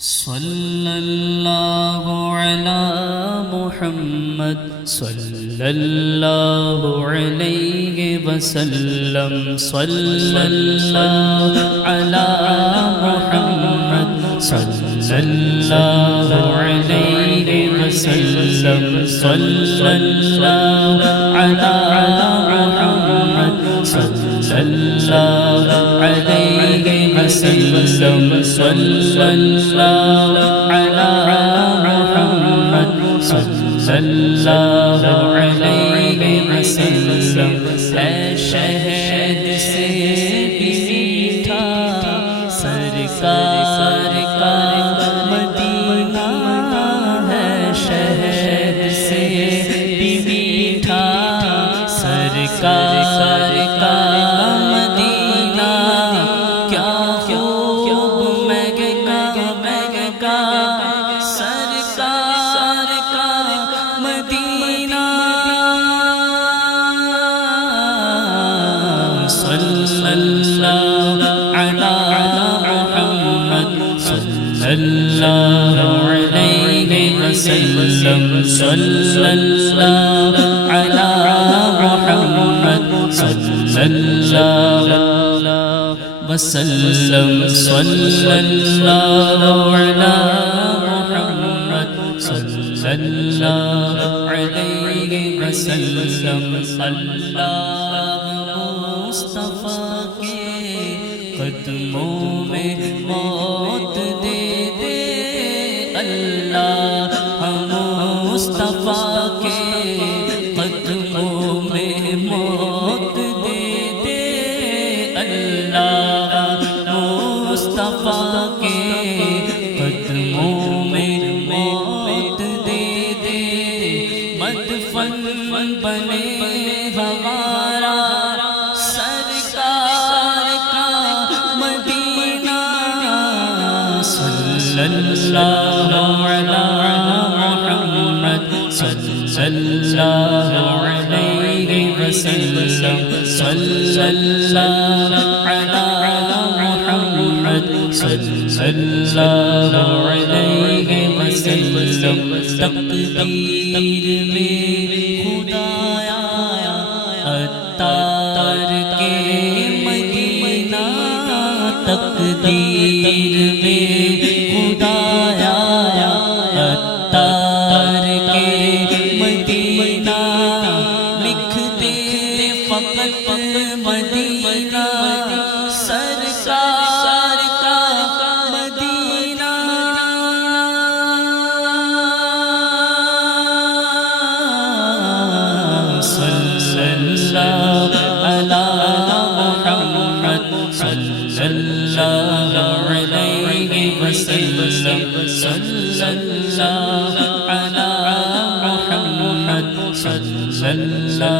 صلی اللہ علی محمد صلی اللہ علیہ وسلم صلی اللہ علی محمد صلی اللہ علیہ وسلم صلی اللہ علی محمد صلی اللہ علیہ وسلم صلی اللہ علی محمد صلی اللہ علیہ وسلم ہے شہد سے بھی میٹھا سرکار کا مدینہ ہے شہد سے بھی میٹھا سرکار کا مدینہ کیا خوب مہنگا سرکار کا مدینہ صلی اللہ علی محمد صلی اللہ علیہ وسلم صلی اللہ علی محمد صلی اللہ وسلم صلی اللہ علی محمد صلی اللہ علیہ وسلم اللہ مصطفیٰ کے قدموں میں موت دے دے اللہ ہم مصطفیٰ کے قدموں میں موت دے دے اللہ مصطفیٰ کے قدموں میں موت دے دے مدفن بنے ہمارا سرکار کا مدینہ صلی اللہ علی محمد صلی اللہ علیہ وسلم صلی اللہ علی محمد صلی اللہ علیہ وسلم تقدیر میں خدایا عطار کے مدینہ تقدیر میں خدایا عطار کے مدینہ لکھ دے فقط مدینہ سرکار کا مدینہ صلی اللہ علی محمد صلی اللہ علیہ وسلم صلی اللہ علی محمد صلی اللہ